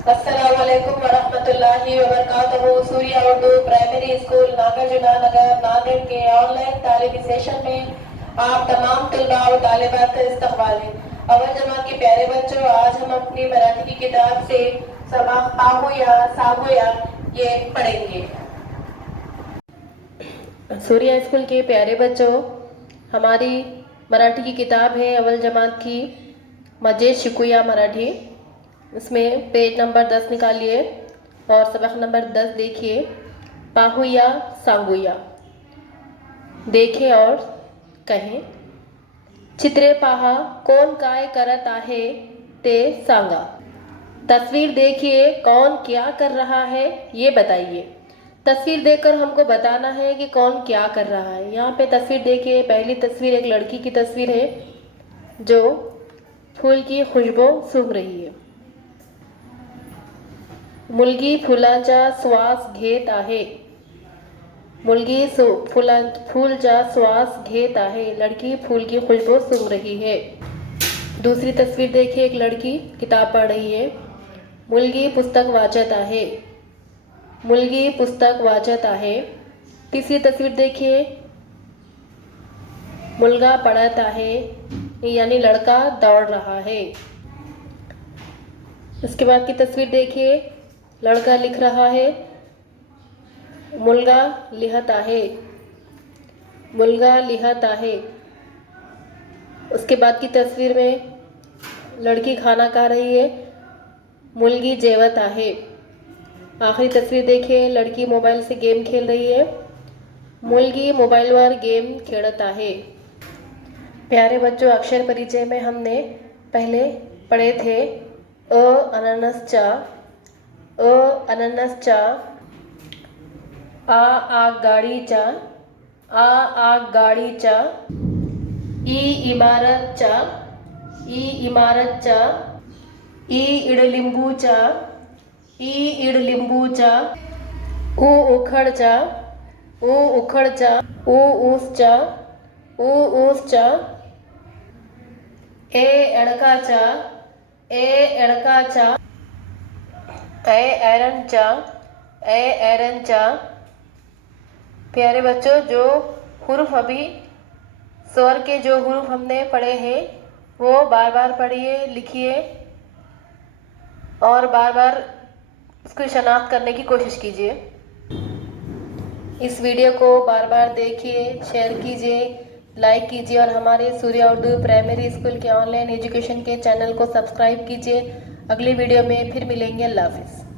अस्सलामुअलैकुम वरहमतुल्लाहि वबरकातुहू। Surya Urdu primary school Nagarjuna नगर नागरिक के ऑनलाइन तालीमी सेशन में आप तमाम तलबा और तालिबात का इस्तकबाल है। अव्वल जमात के प्यारे बच्चों, आज हम अपनी मराठी की किताब से सबक आहू या साहू या ये पढ़ेंगे। सूर्या स्कूल के प्यारे बच्चों, हमारी मराठी की किताब है अव्वल जमात की मजे शिकुया मराठी। इसमें पेज नंबर 10 निकालिए और सबक नंबर 10 देखिए। पाहुया सांगुया, देखें और कहें। चित्रे पाहा कौन काय करत आहे ते सांगा। तस्वीर देखिए कौन क्या कर रहा है ये बताइए। तस्वीर देखकर हमको बताना है कि कौन क्या कर रहा है। यहाँ पे तस्वीर देखिए, पहली तस्वीर एक लड़की की तस्वीर है जो फूल की खुशबू सूंघ रही है। मुलगी फुलांचा श्वास घेत आहे। मुलगी फूलचा श्वास घेत आहे। लड़की फूल की खुशबू सूंघ रही है। दूसरी तस्वीर देखिए, एक लड़की किताब पढ़ रही है। मुलगी पुस्तक वाचत आहे। मुलगी पुस्तक वाचत आहे। तीसरी तस्वीर देखिए, मुलगा पढ़त आहे यानी लड़का दौड़ रहा है। इसके बाद की तस्वीर देखिए, लड़का लिख रहा है। मुलगा लिहत आहे। मुलगा लिहत आहे। उसके बाद की तस्वीर में लड़की खाना खा रही है। मुलगी जेवत आहे। आखिरी तस्वीर देखिए, लड़की मोबाइल से गेम खेल रही है। मुलगी मोबाइलवर गेम खेलत आहे। प्यारे बच्चों, अक्षर परिचय में हमने पहले पढ़े थे अननसचा, अननसचा, आगगाडीचा, आगगाडीचा, इमारतचा, इमारतचा, इडलिंबूचा, इडलिंबूचा, उखडचा, उखडचा, ऊसचा, ऊसचा, एडकाचा, एडकाचा, एरनचा, एरनचा। प्यारे बच्चों, जो हुर्फ अभी स्वर के जो हुर्फ हमने पढ़े हैं वो बार बार पढ़िए, लिखिए और बार बार उसकी शनाख्त करने की कोशिश कीजिए। इस वीडियो को बार बार देखिए, शेयर कीजिए, लाइक कीजिए और हमारे सूर्या उर्दू प्राइमरी स्कूल के ऑनलाइन एजुकेशन के चैनल को सब्सक्राइब कीजिए। अगली वीडियो में फिर मिलेंगे। अल्लाह हाफिज़।